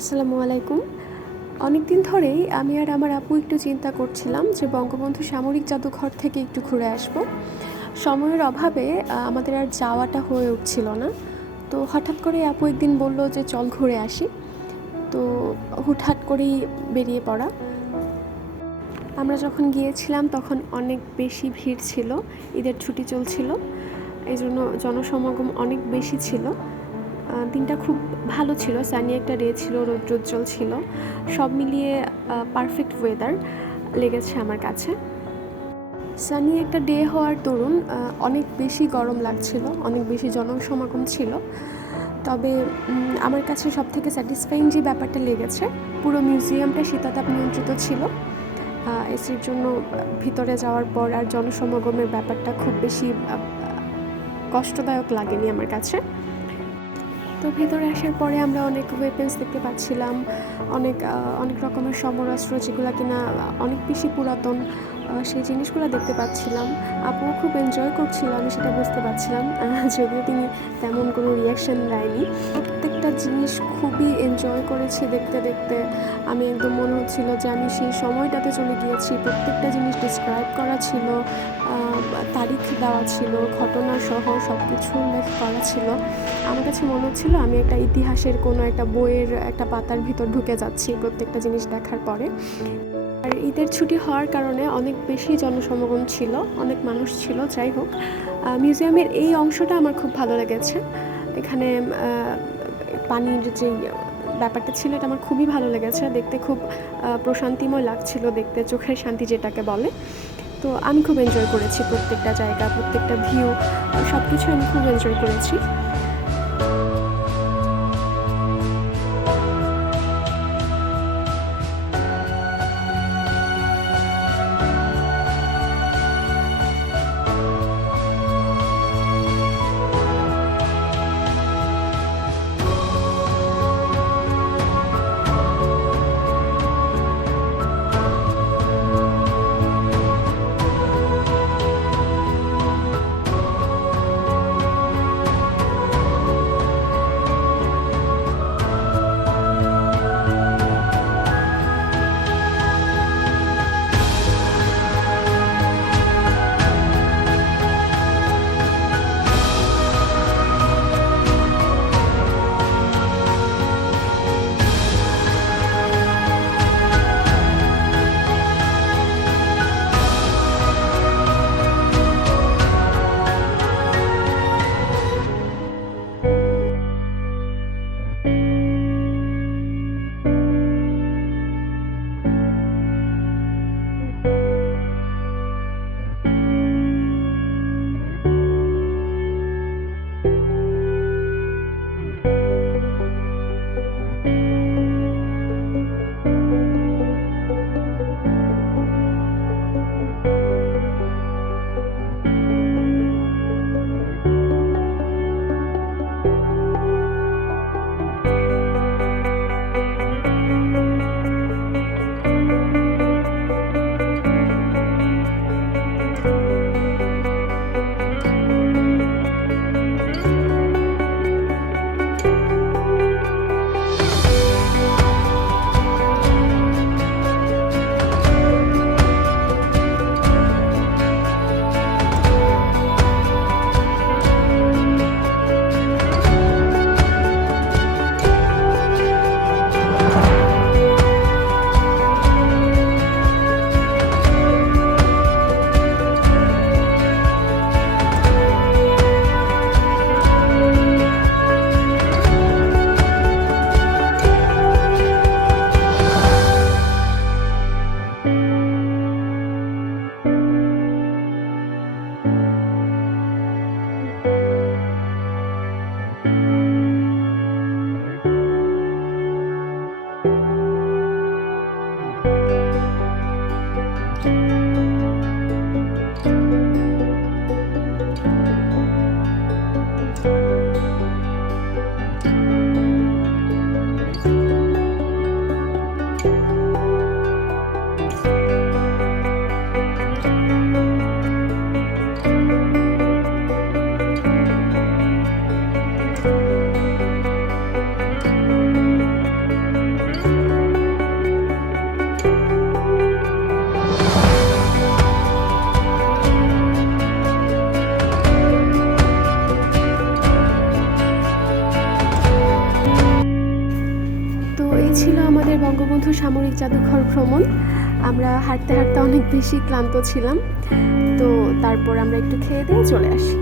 আসসালামু আলাইকুম। অনেকদিন ধরেই আমি আর আমার আপু একটু চিন্তা করছিলাম যে বঙ্গবন্ধু সামরিক জাদুঘর থেকে একটু ঘুরে আসব। সময়ের অভাবে আমাদের আর যাওয়াটা হয়ে উঠছিল না। তো হঠাৎ করে আপু একদিন বলল যে চল ঘুরে আসি। তো হুটহাট করেই বেরিয়ে পড়া। আমরা যখন গিয়েছিলাম তখন অনেক বেশি ভিড় ছিল, ঈদের ছুটি চলছিল, এই জন্য জনসমাগম অনেক বেশি ছিল। দিনটা খুব ভালো ছিল, সানি একটা ডে ছিল, রৌদ্রোজ্জ্বল ছিল, সব মিলিয়ে পারফেক্ট ওয়েদার লেগেছে আমার কাছে। সানি একটা ডে হওয়ার দরুন অনেক বেশি গরম লাগছিল, অনেক বেশি জনসমাগম ছিল। তবে আমার কাছে সবথেকে স্যাটিসফাইং যে ব্যাপারটা লেগেছে, পুরো মিউজিয়ামটা শীতাতাপ নিয়ন্ত্রিত ছিল। এসির জন্য ভিতরে যাওয়ার পর আর জনসমাগমের ব্যাপারটা খুব বেশি কষ্টদায়ক লাগেনি আমার কাছে। তো ভেতরে আসার পরে আমরা অনেক ওয়েপেন্স দেখতে পাচ্ছিলাম, অনেক রকমের সমরাস্ত্র, যেগুলো কিনা অনেক বেশি পুরাতন, সেই জিনিসগুলো দেখতে পাচ্ছিলাম। আপুও খুব এনজয় করছিল, আমি সেটা বুঝতে পারছিলাম, যদিও তিনি তেমন কোনো রিয়াকশান দেয়নি। প্রত্যেকটা জিনিস খুবই এনজয় করেছি দেখতে দেখতে। আমি একদম মনে হচ্ছিল যে আমি সেই সময়টাতে চলে গিয়েছি। প্রত্যেকটা জিনিস ডিসক্রাইব করা ছিল, তারিখ দেওয়া ছিল, ঘটনাসহ সব কিছু উল্লেখ করা ছিল। আমার কাছে মনে হচ্ছিল আমি একটা ইতিহাসের কোনো একটা বইয়ের একটা পাতার ভিতর ঢুকে যাচ্ছি প্রত্যেকটা জিনিস দেখার পরে। আর ঈদের ছুটি হওয়ার কারণে অনেক বেশি জনসমাগম ছিল, অনেক মানুষ ছিল। যাই হোক, মিউজিয়ামের এই অংশটা আমার খুব ভালো লেগেছে। এখানে পানির যে ব্যাপারটা ছিল, এটা আমার খুবই ভালো লেগেছে। দেখতে খুব প্রশান্তিময় লাগছিল, দেখতে চোখের শান্তি যেটাকে বলে। তো আমি খুব এনজয় করেছি প্রত্যেকটা জায়গা, প্রত্যেকটা ভিউ, সব কিছু আমি খুব এনজয় করেছি। আমাদের বঙ্গবন্ধু সামরিক জাদুঘর ভ্রমণ। আমরা হাঁটতে হাঁটতে অনেক বেশি ক্লান্ত ছিলাম, তো তারপর আমরা একটু খেয়ে দিয়ে চলে আসি।